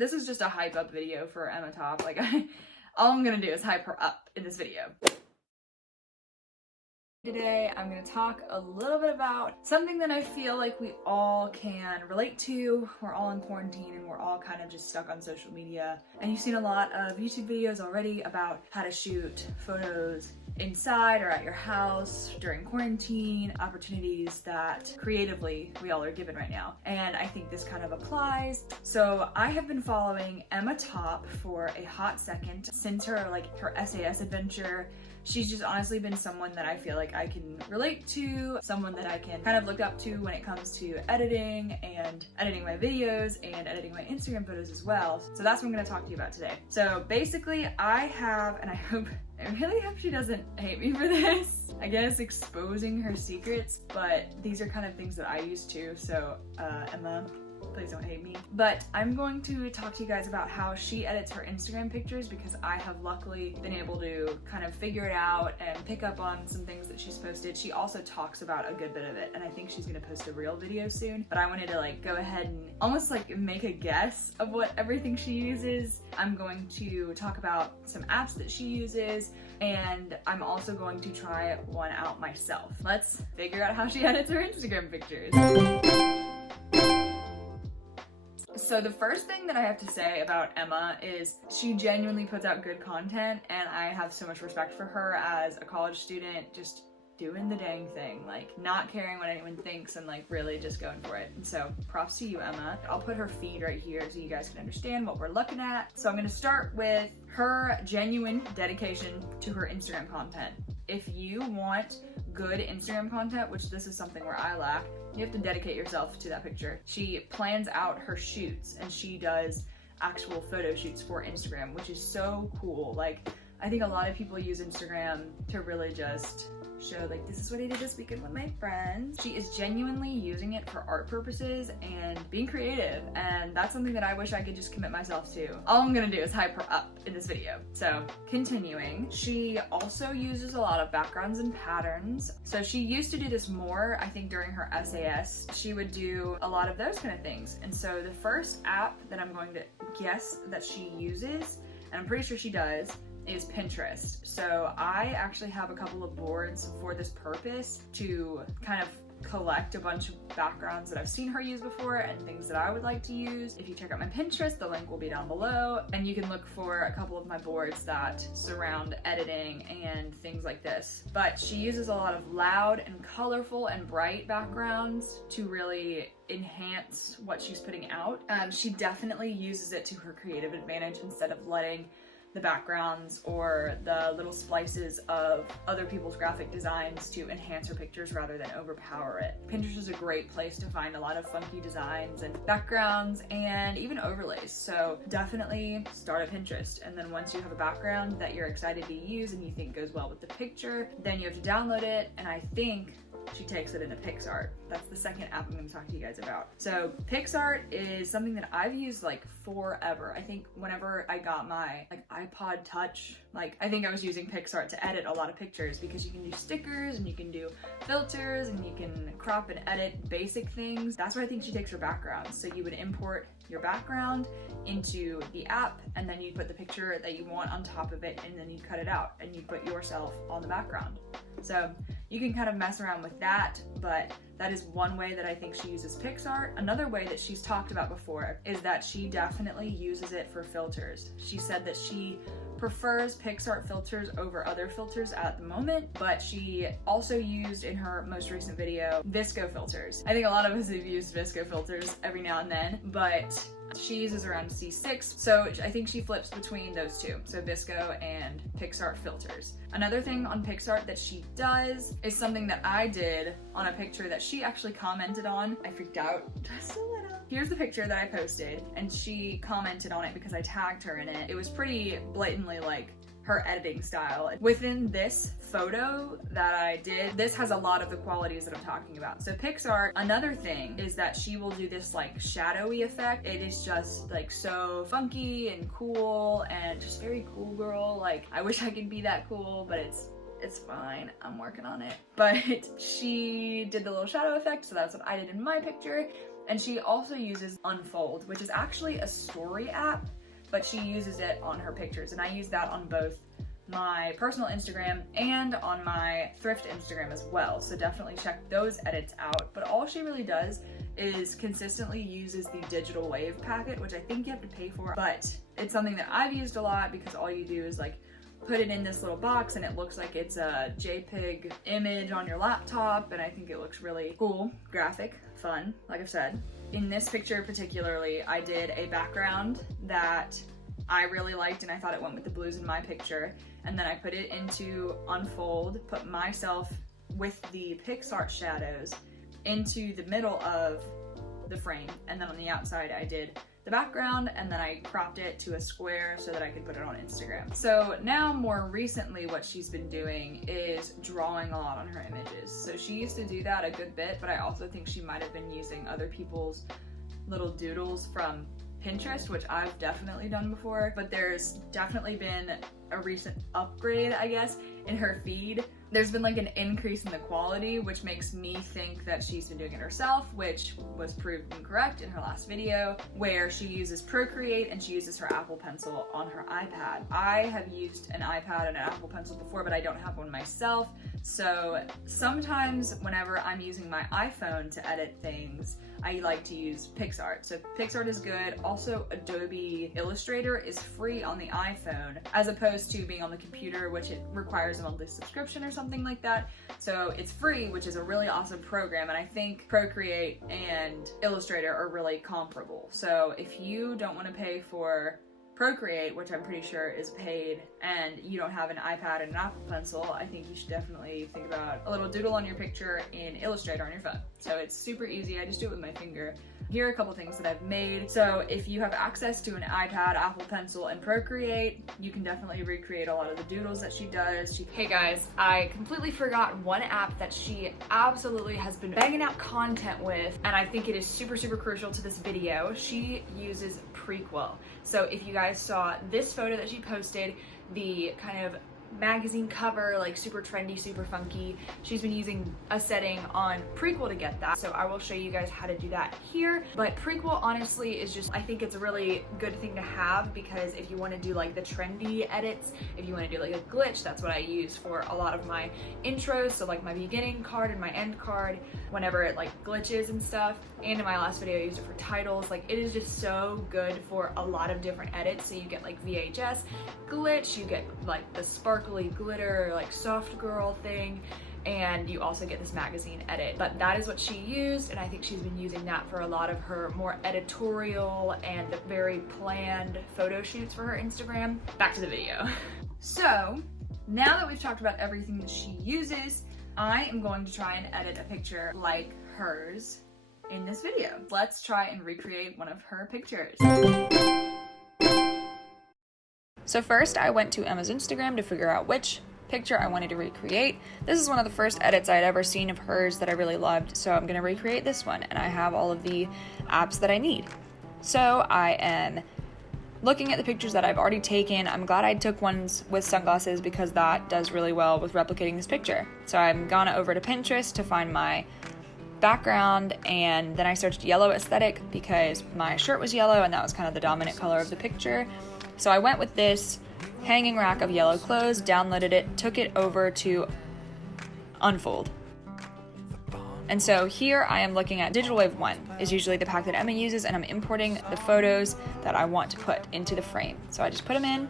This is just a hype up video for Emma Topp. Like, all I'm gonna do is hype her up in this video. Today, I'm going to talk a little bit about something that I feel like we all can relate to. We're all in quarantine and we're all kind of just stuck on social media. And you've seen a lot of YouTube videos already about how to shoot photos inside or at your house during quarantine, opportunities that creatively we all are given right now. And I think this kind of applies. So I have been following Emma Topp for a hot second since her SAS adventure. She's just honestly been someone that I feel like I can relate to, someone that I can kind of look up to when it comes to editing and editing my videos and editing my Instagram photos as well. So that's what I'm going to talk to you about today. So basically I have, and I really hope she doesn't hate me for this, I guess exposing her secrets, but these are kind of things that I use too. So Emma, please don't hate me. But I'm going to talk to you guys about how she edits her Instagram pictures, because I have luckily been able to kind of figure it out and pick up on some things that she's posted. She also talks about a good bit of it, and I think she's gonna post a real video soon, but I wanted to go ahead and almost make a guess of what everything she uses. I'm going to talk about some apps that she uses, and I'm also going to try one out myself. Let's figure out how she edits her Instagram pictures. So the first thing that I have to say about Emma is she genuinely puts out good content, and I have so much respect for her as a college student, just doing the dang thing, not caring what anyone thinks and really just going for it. And so props to you, Emma. I'll put her feed right here so you guys can understand what we're looking at. So I'm gonna start with her genuine dedication to her Instagram content. If you want good Instagram content, which this is something where I lack, you have to dedicate yourself to that picture. She plans out her shoots and she does actual photo shoots for Instagram, which is so cool. I think a lot of people use Instagram to really just show this is what I did this weekend with my friends. She is genuinely using it for art purposes and being creative, and that's something that I wish I could just commit myself to. All I'm gonna do is hype her up in this video. So continuing, she also uses a lot of backgrounds and patterns. So she used to do this more, I think during her SAS, she would do a lot of those kind of things. And so the first app that I'm going to guess that she uses, and I'm pretty sure she does, is Pinterest. So I actually have a couple of boards for this purpose to kind of collect a bunch of backgrounds that I've seen her use before and things that I would like to use. If you check out my Pinterest, the link will be down below, and you can look for a couple of my boards that surround editing and things like this. But she uses a lot of loud and colorful and bright backgrounds to really enhance what she's putting out. She definitely uses it to her creative advantage instead of letting the backgrounds or the little splices of other people's graphic designs to enhance her pictures rather than overpower it. Pinterest is a great place to find a lot of funky designs and backgrounds and even overlays. So definitely start a Pinterest, and then once you have a background that you're excited to use and you think goes well with the picture, then you have to download it, and I think she takes it into PICS. That's the second app I'm going to talk to you guys about. So PICS is something that I've used forever. I think whenever I got my iPod Touch, I think I was using PICS to edit a lot of pictures, because you can do stickers and you can do filters and you can crop and edit basic things. That's where I think she takes her background. So you would import your background into the app, and then you put the picture that you want on top of it, and then you cut it out and you put yourself on the background. So you can kind of mess around with that, but that is one way that I think she uses PICS. Another way that she's talked about before is that she definitely uses it for filters. She said that she prefers PICS filters over other filters at the moment, but she also used in her most recent video vsco filters. I think a lot of us have used vsco filters every now and then, but she uses around C6, so I think she flips between those two, so vsco and PICS filters. Another thing on PICS that she does is something that I did on a picture that she actually commented on. I freaked out just a little. Here's the picture that I posted, and she commented on it because I tagged her in it. It was pretty blatantly her editing style. Within this photo that I did, this has a lot of the qualities that I'm talking about. So PICS, another thing is that she will do this shadowy effect. It is just so funky and cool and just very cool girl. I wish I could be that cool, but it's fine. I'm working on it. But she did the little shadow effect, so that's what I did in my picture. And she also uses Unfold, which is actually a story app, but she uses it on her pictures. And I use that on both my personal Instagram and on my thrift Instagram as well. So definitely check those edits out. But all she really does is consistently uses the digital wave packet, which I think you have to pay for, but it's something that I've used a lot because all you do is like put it in this little box and it looks like it's a JPEG image on your laptop, and I think it looks really cool, graphic, fun, like I've said. In this picture particularly, I did a background that I really liked and I thought it went with the blues in my picture, and then I put it into Unfold, put myself with the PICS shadows into the middle of the frame, and then on the outside I did the background, and then I cropped it to a square so that I could put it on Instagram. So now more recently what she's been doing is drawing a lot on her images. So she used to do that a good bit, but I also think she might have been using other people's little doodles from Pinterest, which I've definitely done before, but there's definitely been a recent upgrade, I guess, in her feed. There's been like an increase in the quality, which makes me think that she's been doing it herself, which was proved incorrect in her last video, where she uses Procreate and she uses her Apple Pencil on her iPad. I have used an iPad and an Apple Pencil before, but I don't have one myself. So sometimes whenever I'm using my iPhone to edit things, I like to use PicsArt. So PicsArt is good. Also, Adobe Illustrator is free on the iPhone, as opposed to being on the computer, which it requires a monthly subscription or something like that. So it's free, which is a really awesome program. And I think Procreate and Illustrator are really comparable. So if you don't want to pay for Procreate, which I'm pretty sure is paid, and you don't have an iPad and an Apple Pencil, I think you should definitely think about a little doodle on your picture in Illustrator on your phone. So it's super easy. I just do it with my finger. Here are a couple things that I've made. So if you have access to an iPad, Apple Pencil, and Procreate, you can definitely recreate a lot of the doodles that she does. Hey guys, I completely forgot one app that she absolutely has been banging out content with, and I think it is super, super crucial to this video. She uses Prequel. So if you guys saw this photo that she posted, the kind of magazine cover, like super trendy, super funky, she's been using a setting on Prequel to get that. So I will show you guys how to do that here. But Prequel honestly is just, I think it's a really good thing to have, because if you want to do like the trendy edits, if you want to do like a glitch, that's what I use for a lot of my intros. So like my beginning card and my end card, whenever it like glitches and stuff. And in my last video I used it for titles. Like, it is just so good for a lot of different edits. So you get like VHS glitch, you get like the sparkly glitter like soft girl thing, and you also get this magazine edit. But that is what she used, and I think she's been using that for a lot of her more editorial and very planned photo shoots for her Instagram. Back to the video. So now that we've talked about everything that she uses, I am going to try and edit a picture like hers in this video. Let's try and recreate one of her pictures. So first I went to Emma's Instagram to figure out which picture I wanted to recreate. This is one of the first edits I'd ever seen of hers that I really loved, so I'm gonna recreate this one, and I have all of the apps that I need. So I am looking at the pictures that I've already taken. I'm glad I took ones with sunglasses because that does really well with replicating this picture. So I'm gone over to Pinterest to find my background, and then I searched yellow aesthetic because my shirt was yellow and that was kind of the dominant color of the picture. So I went with this hanging rack of yellow clothes, downloaded it, took it over to Unfold. And so here I am looking at Digital Wave 1 is usually the pack that Emma uses, and I'm importing the photos that I want to put into the frame. So I just put them in.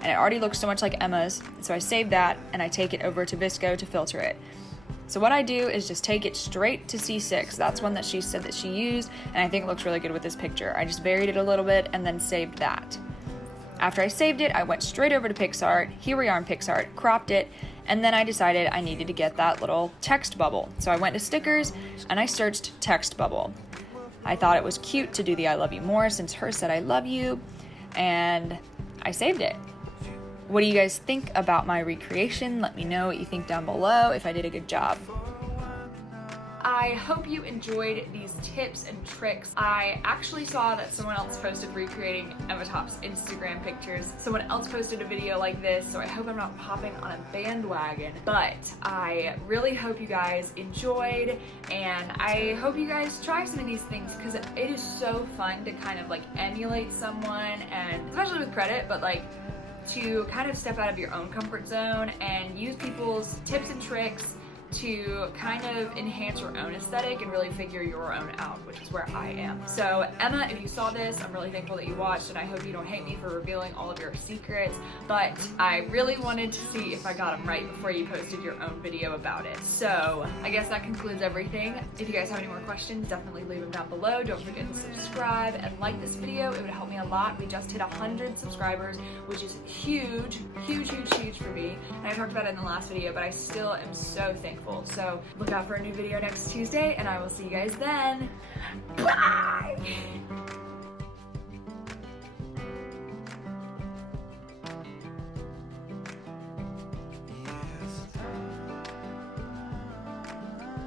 And it already looks so much like Emma's, so I save that and I take it over to VSco to filter it. So what I do is just take it straight to C6. That's one that she said that she used, and I think it looks really good with this picture. I just varied it a little bit and then saved that. After I saved it, I went straight over to PicsArt. Here we are in PicsArt, cropped it, and then I decided I needed to get that little text bubble. So I went to stickers and I searched text bubble. I thought it was cute to do the I love you more since her said I love you, and I saved it. What do you guys think about my recreation? Let me know what you think down below if I did a good job. I hope you enjoyed these tips and tricks. I actually saw that someone else posted recreating Emma Topp's Instagram pictures. Someone else posted a video like this, so I hope I'm not hopping on a bandwagon. But I really hope you guys enjoyed, and I hope you guys try some of these things because it is so fun to kind of like emulate someone, and especially with credit, but like to kind of step out of your own comfort zone and use people's tips and tricks to kind of enhance your own aesthetic and really figure your own out, which is where I am. So Emma, if you saw this, I'm really thankful that you watched, and I hope you don't hate me for revealing all of your secrets, but I really wanted to see if I got them right before you posted your own video about it. So I guess that concludes everything. If you guys have any more questions, definitely leave them down below. Don't forget to subscribe and like this video. It would help me a lot. We just hit 100 subscribers, which is huge, huge, huge, huge for me. And I talked about it in the last video, but I still am so thankful. So look out for a new video next Tuesday, and I will see you guys then. Bye!